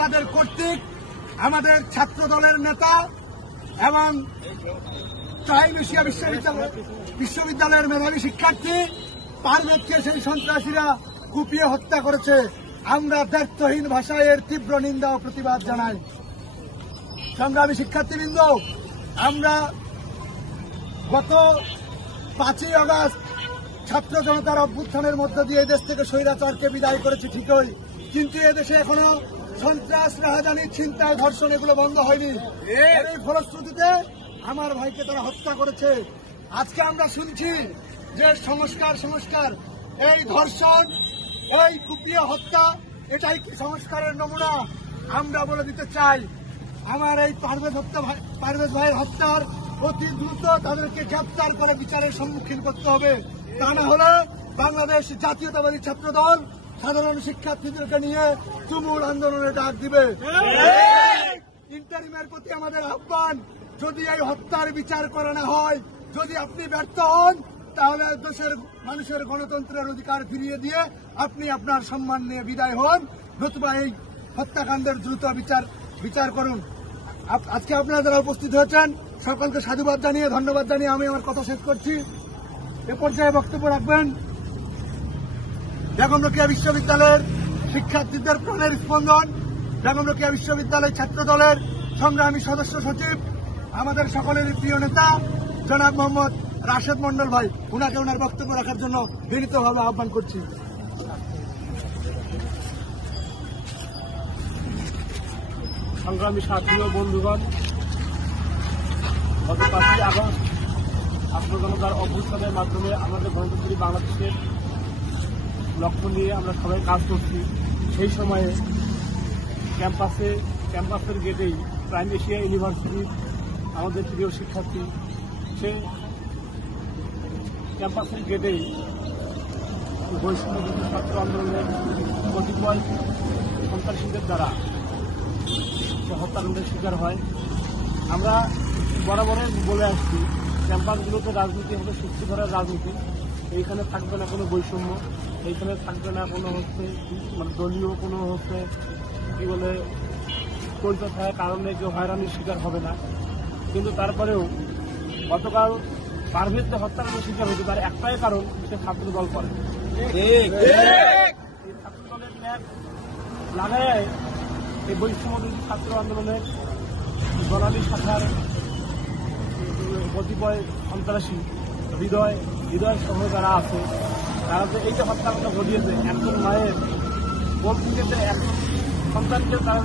তাদের কর্তৃক আমাদের ছাত্র দলের নেতা এবং টাইম এশিয়া বিশ্ববিদ্যালয়ের মেধাবী শিক্ষার্থী পারভেজকে সেই সন্ত্রাসীরা কুপিয়ে হত্যা করেছে। আমরা দ্ব্যর্থহীন ভাষায় এর তীব্র নিন্দা ও প্রতিবাদ জানাই। সংগ্রামী শিক্ষার্থীবৃন্দ, আমরা গত 5ই আগস্ট ছাত্র জনতার অভ্যুত্থানের মধ্য দিয়ে দেশ থেকে স্বৈরাচারকে বিদায় করেছি ঠিকই, কিন্তু এদেশে এখনো সন্ত্রাস, রাহাজানি, ছিনতাই, ধর্ষণ এগুলো বন্ধ হয়নি। এই ফলশ্রুতিতে আমার ভাইকে তারা হত্যা করেছে। আজকে আমরা শুনছি যে সংস্কার, এই ধর্ষণ, এই কুপিয়ে হত্যা, এটাই কি সংস্কারের নমুনা? আমরা বলে দিতে চাই, আমার এই পারভেজ ভাইয়ের হত্যার অতি দ্রুত তাদেরকে গ্রেপ্তার করে বিচারের সম্মুখীন করতে হবে। তা না হলে বাংলাদেশ জাতীয়তাবাদী ছাত্র দল সাধারণ শিক্ষার্থীদেরকে নিয়ে তুমুল আন্দোলনের ডাক দিবে। ইন্টারিমের প্রতি আমাদের আহ্বান, যদি এই হত্যার বিচার করা না হয়, যদি আপনি ব্যর্থ হন, তাহলে দেশের মানুষের গণতন্ত্রের অধিকার ফিরিয়ে দিয়ে আপনি আপনার সম্মান নিয়ে বিদায় হন, নতুবা এই হত্যাকাণ্ডের দ্রুত বিচার করুন। আজকে আপনারা যারা উপস্থিত হয়েছেন সকলকে সাধুবাদ জানিয়ে, ধন্যবাদ জানিয়ে আমি আমার কথা শেষ করছি। এ পর্যায়ে বক্তব্য রাখবেন বেগম রোকেয়া বিশ্ববিদ্যালয়ের শিক্ষার্থীদের প্রাণের স্পন্দন, বেগম রোকেয়া বিশ্ববিদ্যালয় ছাত্র দলের সংগ্রামী সদস্য সচিব, আমাদের সকলের প্রিয় নেতা জনাব মোহাম্মদ রাশেদ মন্ডল ভাই। উনাকে ওনার বক্তব্য রাখার জন্য বিনীতভাবে আহ্বান করছি। সংগ্রামী সাথী ও বন্ধুগণ, গত 5ই আগস্ট ছাত্র জনতার অভ্যুত্থানের মাধ্যমে আমাদের গণতন্ত্রী বাংলাদেশের লক্ষ্য নিয়ে আমরা সবাই কাজ করছি। সেই সময়ে ক্যাম্পাসের গেটেই টাইম এশিয়া ইউনিভার্সিটির আমাদের প্রিয় শিক্ষার্থী, সে ক্যাম্পাসের গেটেই বৈষম্যবিরোধী ছাত্র আন্দোলনের কতিপয় সন্ত্রাসীদের দ্বারা হত্যাকাণ্ডের শিকার হয়। আমরা বরাবরে বলে আসছি, ক্যাম্পাসগুলোতে রাজনীতি হবে সৃষ্টিকরার রাজনীতি। এইখানে থাকবে না কোনো বৈষম্য, এইখানে থাকবে না কোনো দলীয় কোনো কি বলে চলতে থাকার কারণে কেউ হয়রানির শিকার হবে না। কিন্তু তারপরেও গতকাল পারভেজ যে হত্যাকাণ্ডের শিকার হয়েছে তার একটাই কারণ, সে ছাত্র দল করে। এই ছাত্র দলের ন্যায় লাগায় এই বৈষম্যবিরোধী ছাত্র আন্দোলনের গণালী শাখার কতিপয় সন্ত্রাসী হৃদয় সহ যারা আছে, তারা যে এই যে হত্যাকাণ্ড ঘটিয়েছে, একজন মায়ের কোল থেকে একজন সন্তানকে তারা